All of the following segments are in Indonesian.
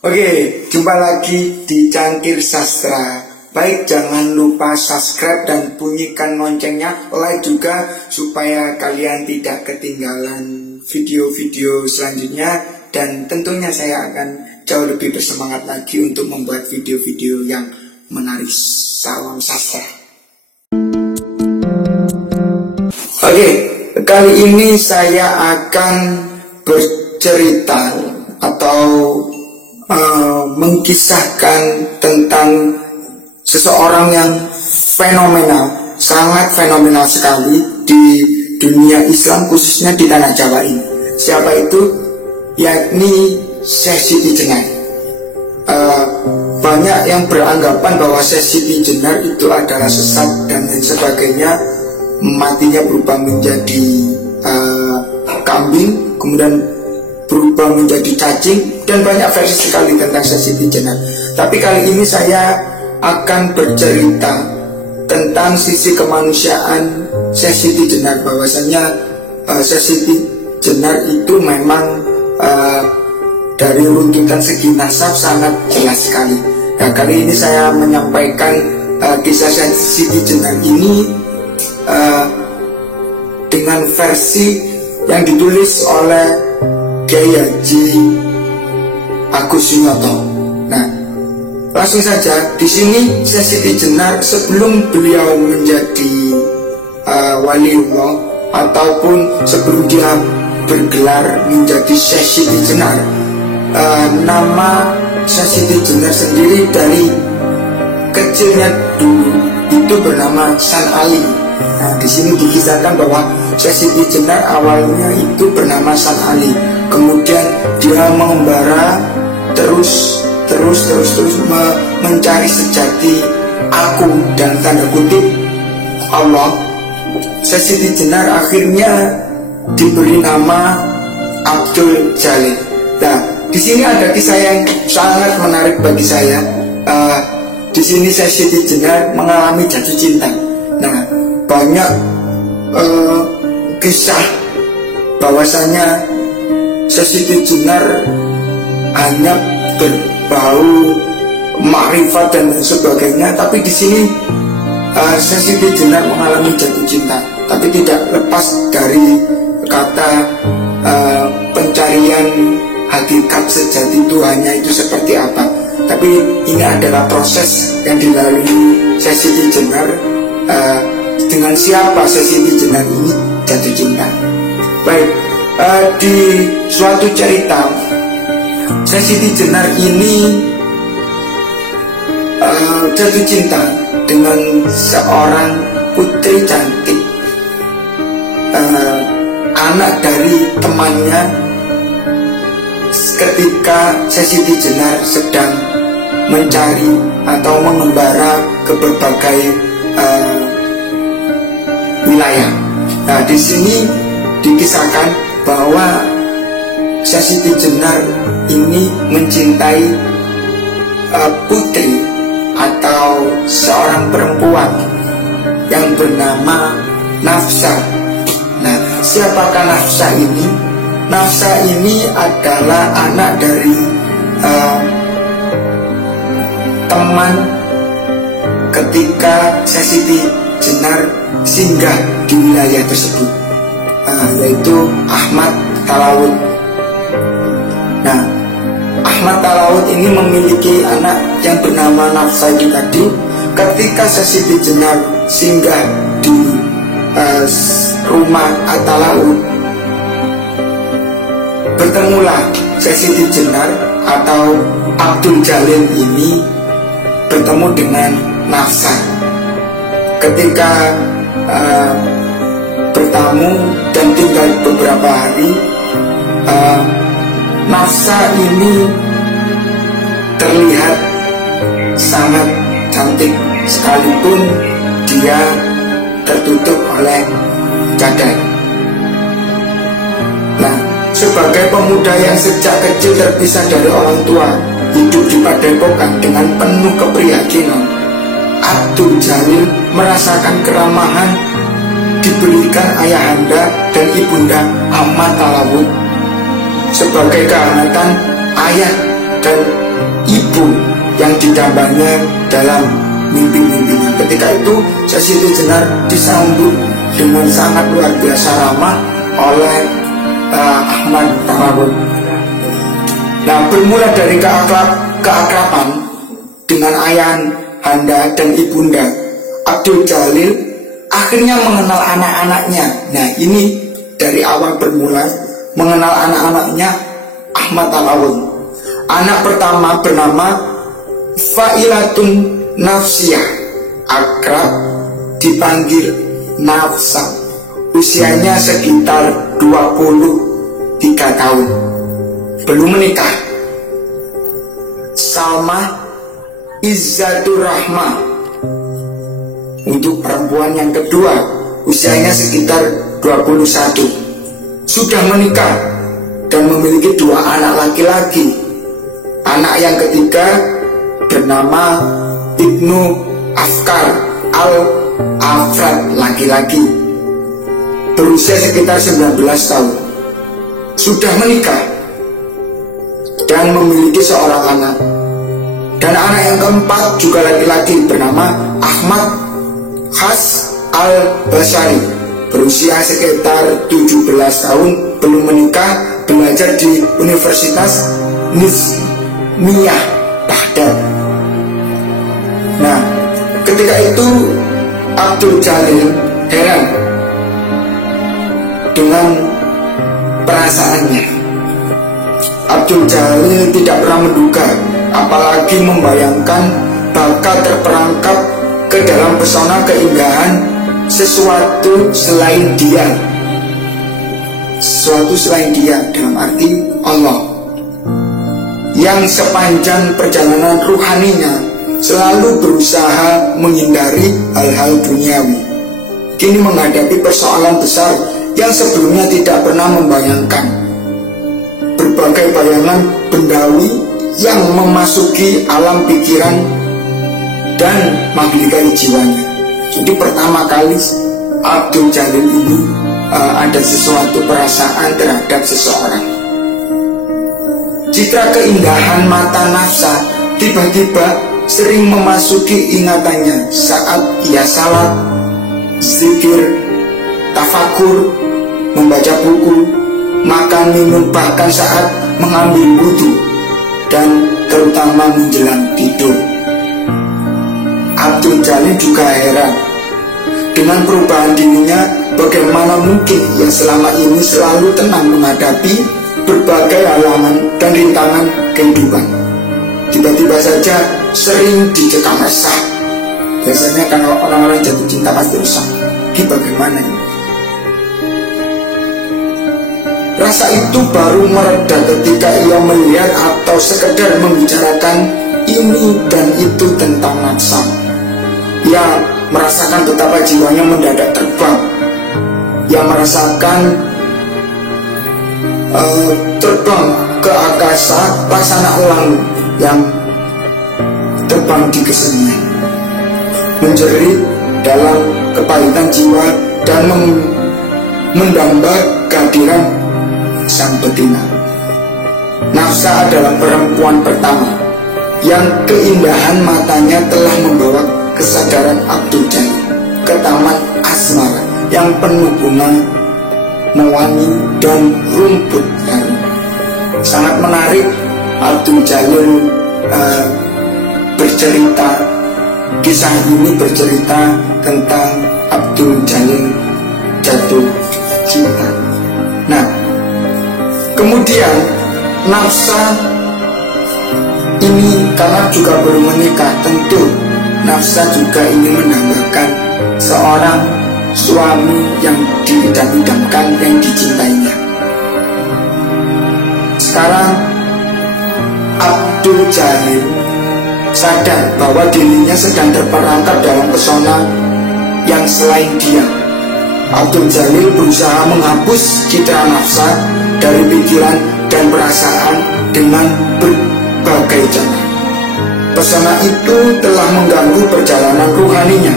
Oke, jumpa lagi di Cangkir Sastra. Baik, jangan lupa subscribe dan bunyikan loncengnya, like juga supaya kalian tidak ketinggalan video-video selanjutnya. Dan tentunya saya akan jauh lebih bersemangat lagi untuk membuat video-video yang menarik. Salam sastra. Oke, kali ini saya akan bercerita atau mengkisahkan tentang seseorang yang fenomenal, sangat fenomenal sekali di dunia Islam, khususnya di tanah Jawa ini. Siapa itu? Yakni Syekh Siti Jenar. Banyak yang beranggapan bahwa Syekh Siti Jenar itu adalah sesat dan lain sebagainya. Matinya berubah menjadi kambing, kemudian berubah menjadi cacing, dan banyak versi sekali tentang Syekh Siti Jenar. Tapi kali ini saya akan bercerita tentang sisi kemanusiaan Syekh Siti Jenar, bahwasanya Syekh Siti Jenar itu memang dari runtutan segi nasab sangat jelas sekali. Nah, kali ini saya menyampaikan kisah Syekh Siti Jenar ini dengan versi yang ditulis oleh Kiai Haji Agus Sunoto. Nah, langsung saja di sini Syekh Siti Jenar sebelum beliau menjadi waliullah ataupun sebelum dia bergelar menjadi Syekh Siti Jenar, nama Syekh Siti Jenar sendiri dari kecilnya dulu itu bernama San Ali. Nah, di sini dikisahkan bahwa Syekh Siti Jenar awalnya itu bernama San Ali. Kemudian dia mengembara terus mencari sejati aku dan tanda kutip Allah. Syekh Siti Jenar akhirnya diberi nama Abdul Jalil. Nah, di sini ada kisah yang sangat menarik bagi saya. Di sini Syekh Siti Jenar mengalami jatuh cinta. Nah, banyak kisah bahwasanya Syekh Siti Jenar hanya berbau makrifat dan sebagainya, tapi di sini Syekh Siti Jenar mengalami jatuh cinta, tapi tidak lepas dari kata pencarian hakikat sejati Tuhannya itu seperti apa. Tapi ini adalah proses yang dilalui Syekh Siti Jenar. Dengan siapa Syekh Siti Jenar ini jatuh cinta? Baik, di suatu cerita Syekh Siti Jenar ini jatuh cinta dengan seorang putri cantik, anak dari temannya ketika Syekh Siti Jenar sedang mencari atau mengembara ke berbagai wilayah. Nah, di sini dikisahkan bahwa Syekh Siti Jenar ini mencintai putri atau seorang perempuan yang bernama Nafsa. Nah, siapakah Nafsa ini? Nafsa ini adalah anak dari teman ketika Syekh Siti Jenar singgah di wilayah tersebut, yaitu Ahmad Talawut. Nah, Ahmad Talawut ini memiliki anak yang bernama Nafsa itu tadi. Ketika Syekh Siti Jenar singgah di rumah Talawut, bertemulah Syekh Siti Jenar atau Abdul Jalil ini bertemu dengan Nafsa. Ketika bertamu dan tinggal beberapa hari, Nafsa ini terlihat sangat cantik sekalipun dia tertutup oleh cadar. Nah, sebagai pemuda yang sejak kecil terpisah dari orang tua, hidup di padepokan dengan penuh keprihatinan, Abdul Jalil merasakan keramahan diberikan ayahanda dan ibunda Ahmad Talawut sebagai kehangatan ayah dan ibu yang didambanya dalam mimpi-mimpinya. Ketika itu Syekh Siti Jenar disambut dengan sangat luar biasa ramah oleh Ahmad Talawun. Nah, bermula dari keakraban dengan ayahanda dan ibunda, Abdul Jalil akhirnya mengenal anak-anaknya. Nah, ini dari awal bermula mengenal anak-anaknya Ahmad Talawun. Anak pertama bernama Fa'ilatun Nafsiyah, akrab dipanggil Nafsa. Usianya sekitar 23 tahun, belum menikah. Salma Izzatur Rahmah untuk perempuan yang kedua, usianya sekitar 21, sudah menikah dan memiliki 2 anak laki-laki. Anak yang ketiga bernama Ibnu Afkar Al-Afrad, laki-laki, berusia sekitar 19 tahun, sudah menikah dan memiliki seorang anak. Dan anak yang keempat juga laki-laki bernama Ahmad Khas Al-Bashari, berusia sekitar 17 tahun, belum menikah, belajar di Universitas Nizmiyah Baghdad. Nah, ketika itu Abdul Jalil heran dengan perasaannya. Abdul Jalil tidak pernah menduga, apalagi membayangkan bakal terperangkap ke dalam pesona keindahan sesuatu selain dia. Sesuatu selain dia dalam arti Allah, yang sepanjang perjalanan ruhaninya selalu berusaha menghindari hal-hal duniawi, kini menghadapi persoalan besar yang sebelumnya tidak pernah membayangkan. Berbagai bayangan bendawi yang memasuki alam pikiran dan menggelikan jiwanya. Jadi pertama kali Abdul Jalil ini ada sesuatu perasaan terhadap seseorang. Citra keindahan mata Nafsa tiba-tiba sering memasuki ingatannya saat ia salat, zikir, tafakur, membaca buku, makan minum, bahkan saat mengambil wudhu, dan terutama menjelang tidur. Abdul Jalil juga heran dengan perubahan dirinya. Bagaimana mungkin ia selama ini selalu tenang menghadapi berbagai halangan dan rintangan kehidupan, tiba-tiba saja sering dicekam resah. Biasanya kalau orang-orang jatuh cinta pasti resah. Ini bagaimana ini? Rasa itu baru mereda ketika ia melihat atau sekedar membicarakan ini dan itu tentang Nafsa. Ia merasakan betapa jiwanya mendadak terbang. Ia merasakan terbang ke angkasa laksana elang yang terbang di kesenian, menjerit dalam kepahitan jiwa dan mendamba kehadiran sang betina. Nafsa adalah perempuan pertama yang keindahan matanya telah membawa kesadaran Abdul Jalil ke taman asmara yang penuh bunga mewangi dan rumput harum. Sangat menarik. Abdul Jalil bercerita, kisah ini bercerita tentang Abdul Jalil jatuh cinta. Nah, kemudian Nafsa ini karena juga baru menikah, tentu Nafsa juga ingin menambahkan seorang suami yang diidam-idamkan, yang dicintainya. Sekarang Abdul Jalil sadar bahwa dirinya sedang terperangkap dalam pesona yang selain dia. Abdul Jalil berusaha menghapus citra Nafsa dari pikiran dan perasaan dengan berbagai cara. Pesona itu telah mengganggu perjalanan ruhaninya.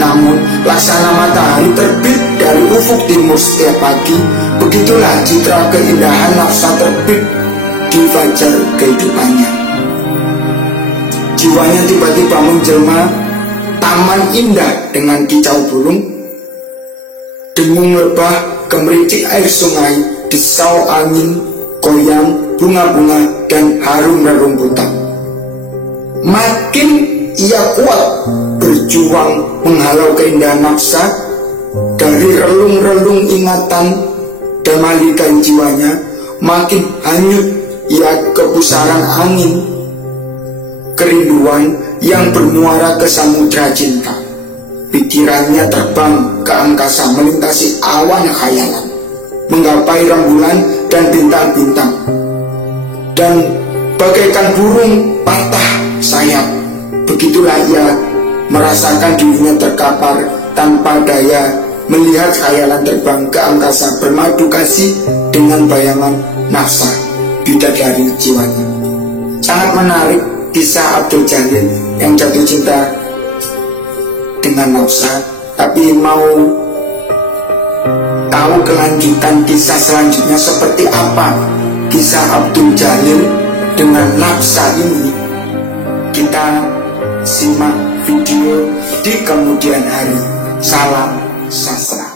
Namun, laksana matahari terbit dari ufuk timur setiap pagi, begitulah citra keindahan Nafsa terbit di fajar kehidupannya. jiwanya tiba-tiba menjelma taman indah dengan kicau burung, dengung lebah, gemericik air sungai, desau angin, goyang bunga-bunga, dan harum rerumputan. Makin ia kuat berjuang menghalau keindahan nafsa dari relung-relung ingatan dan malikan jiwanya, makin hanyut ia ke pusaran angin kerinduan yang bermuara ke samudra cinta. Pikirannya terbang ke angkasa melintasi awan khayalan, menggapai rembulan dan bintang-bintang, dan bagaikan burung patah sayap, begitulah ia merasakan dirinya terkapar tanpa daya, melihat khayalan terbang ke angkasa bermadu kasih dengan bayangan nafsa bidadari jiwanya. Sangat menarik kisah Abdul Jalil yang jatuh cinta dengan nafsa. Tapi mau tahu kelanjutan kisah selanjutnya seperti apa kisah Abdul Jalil dengan nafsa ini, kita simak video di kemudian hari. Salam sastra.